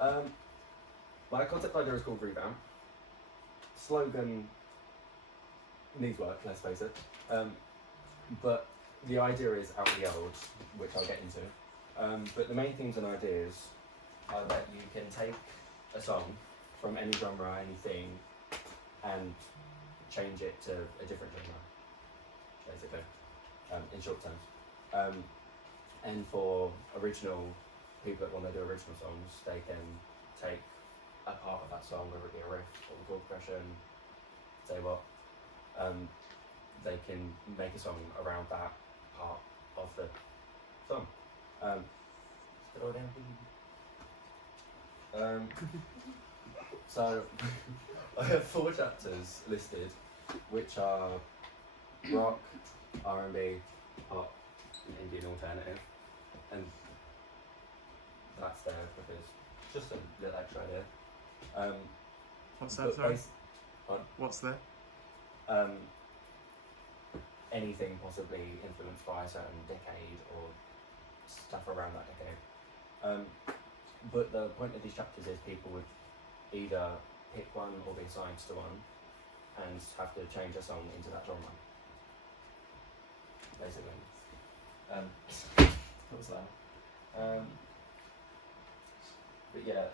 My concept idea is called Revamp. Slogan needs work, let's face it. But the idea is out the old, which I'll get into. But the main themes and ideas are that you can take a song from any genre, any theme, and change it to a different genre, basically, in short terms. And for original people that want to do original songs, they can take a part of that song, whether it be a riff or a chord progression, say what, they can make a song around that part of the song. So I have 4 chapters listed, which are rock, R&B, pop, and Indian alternative, and that's there because just a little extra idea. What's that, sorry? Pardon? What's there? Anything possibly influenced by a certain decade or stuff around that decade. But the point of these chapters is people would either pick one or be assigned to one and have to change a song into that genre, basically. What was that? But yeah,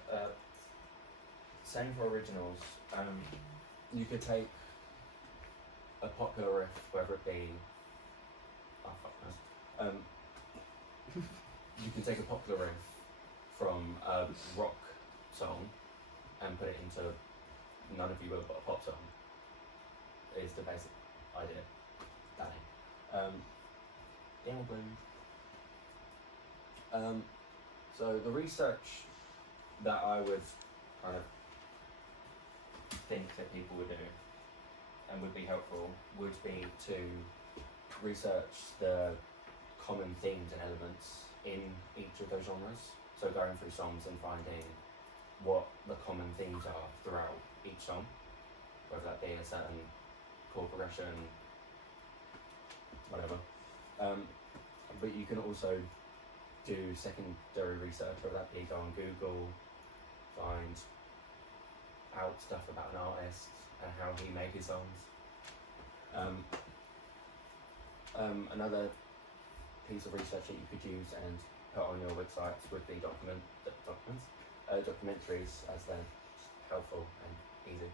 same for originals. You could take a popular riff, whether it be, you can take a popular riff from a rock song and put it into None of You Will But a Pop song, is the basic idea. So the research that I would kind of think that people would do and would be helpful would be to research the common themes and elements in each of those genres. So going through songs and finding what the common themes are throughout each song, whether that be a certain chord progression, whatever. But you can also do secondary research, whether that be go on Google, find out stuff about an artist and how he made his songs. Another piece of research that you could use and put on your websites would be documentaries, as they're helpful and easy.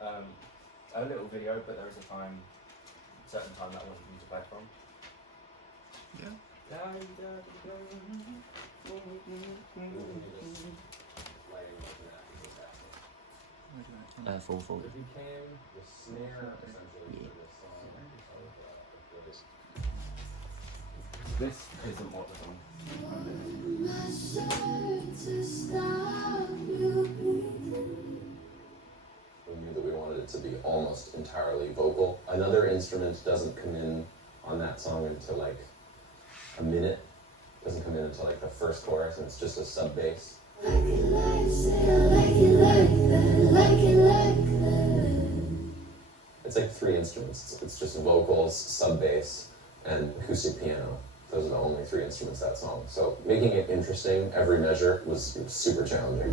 A little video, but there is a certain time that I wanted you to play from. Yeah. Full. It became the snare essentially for this song. This isn't what the song. We knew that we wanted it to be almost entirely vocal. Another instrument doesn't come in on that song until like a minute. Doesn't come in until like the first chorus, and it's just a sub bass. It's like 3 instruments. It's just vocals, sub bass, and acoustic piano. Those are the only 3 instruments that song. So making it interesting, every measure, was super challenging.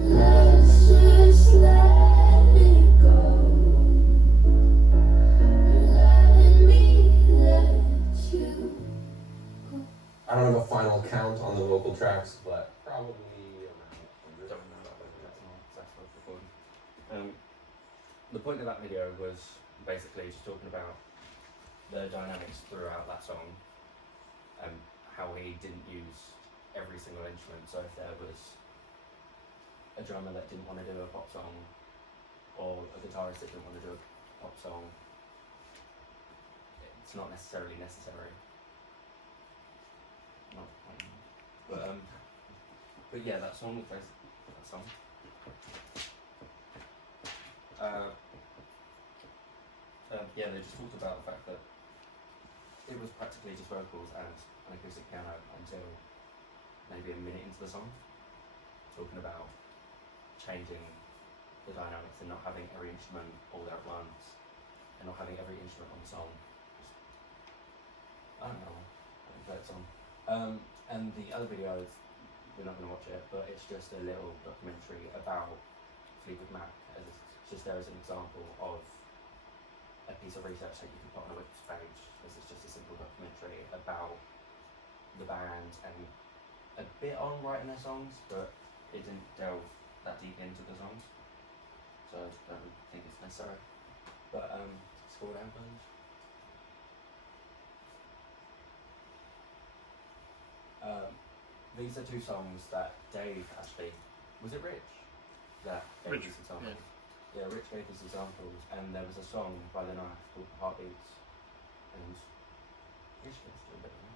I don't have a final count on the vocal tracks, but probably around 100. The point of that video was basically just talking about the dynamics throughout that song and how he didn't use every single instrument. So if there was a drummer that didn't want to do a pop song, or a guitarist that didn't want to do a pop song, it's not necessarily necessary. But yeah, that song was that song. Yeah, they just talked about the fact that it was practically just vocals and an acoustic piano until maybe a minute into the song, talking about changing the dynamics and not having every instrument all there at once, and not having every instrument on the song. I don't know, I didn't play that song. And the other video is we're not going to watch it, but it's just a little documentary about Fleetwood Mac. As it's just there as an example of a piece of research that you can put on a Wix page, as it's just a simple documentary about the band and a bit on writing their songs, but it didn't delve that deep into the songs, so I don't think it's necessary. But School Anthems. These are two songs that Dave actually, was it Rich that gave Rich, us examples? Yeah, Rich gave us examples, and there was a song by The Knife called Heartbeats, and Rich gets a little bit of that.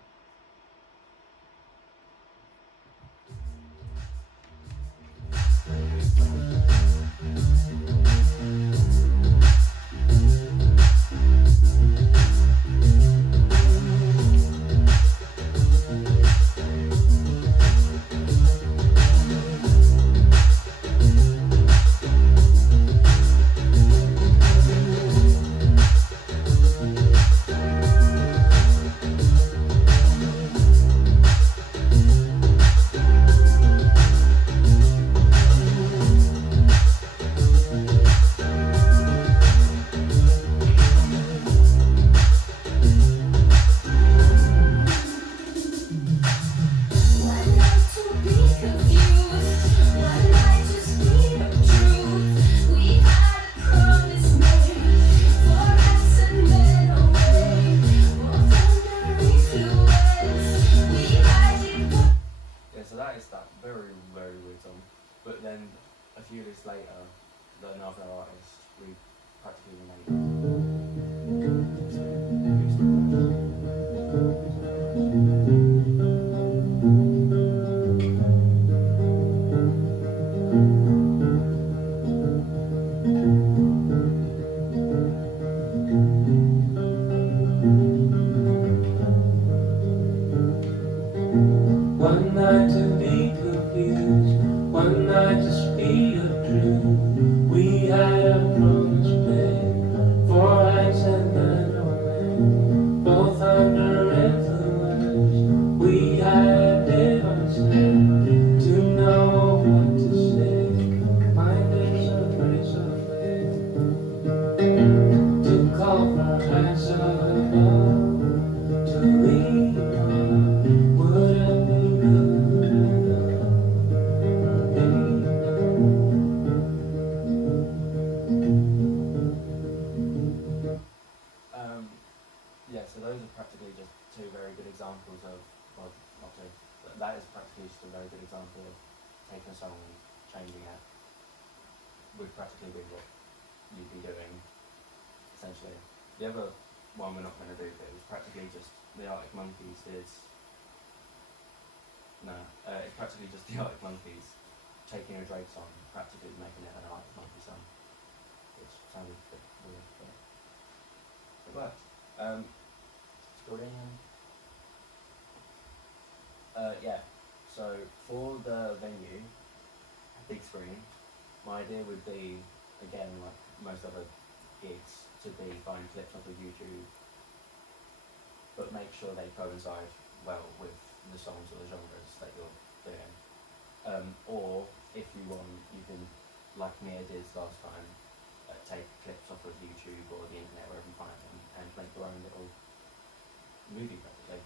So that is that very, very weird song. But then a few years later, another artist, we practically One night to be confused, one night to speak a dream. We had a promise made, 4 nights and then away. Both under influence, we had devastated to know what to say. Mind is a razor blade to call for hands above, to lean on. Would it be good yeah, so those are practically just two very good examples of, well, not two, but that is practically just a very good example of taking a song and changing it would practically be what you'd be doing, essentially. The other one we're not going to do, but it was practically just the Arctic Monkeys it's practically just the Arctic Monkeys taking a Drake song, practically making it an Arctic Monkey song, which sounded a bit weird, but it worked. Yeah, so for the venue, big screen, my idea would be, again, like most other gigs, to be find clips off of YouTube, but make sure they coincide well with the songs or the genres that you're doing. Or, if you want, you can, like Mia did last time, take clips off of YouTube or the internet, wherever you find them, and make your own little movie, practically,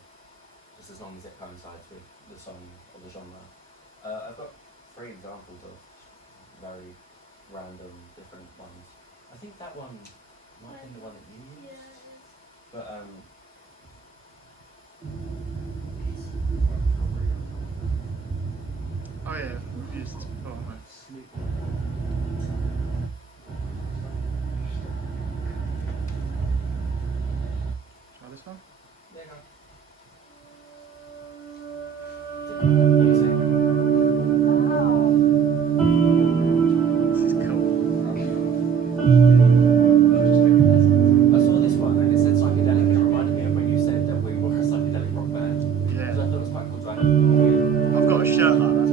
just as long as it coincides with the song or the genre. I've got 3 examples of very random, different ones. I think that one might be the one that you used. Yeah, it is. But Oh yeah, we've used this before, haven't we? Try this one? there you go. Music. Wow. This is cool. I saw this one and it said psychedelic, and it reminded me of when you said that we were a psychedelic rock band. Yeah. So I thought it was quite cool to have. I've got a shirt like that.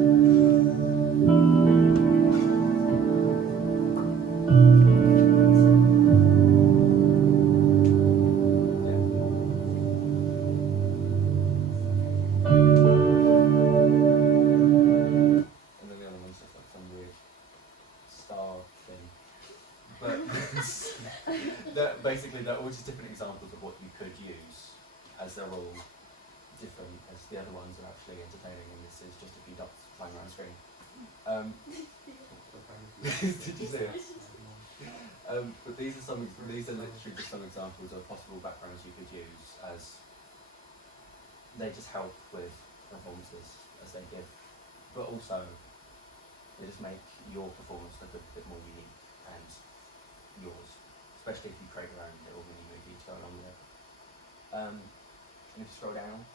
they're all just different examples of what you could use, as they're all different, as the other ones are actually entertaining, and this is just a few dots flying around the screen. Did you see it? But these are literally just some examples of possible backgrounds you could use, as they just help with performances as they give, but also they just make your performance look a bit more unique and yours, especially if you create your own little mini movie to go along with it. And if you scroll down,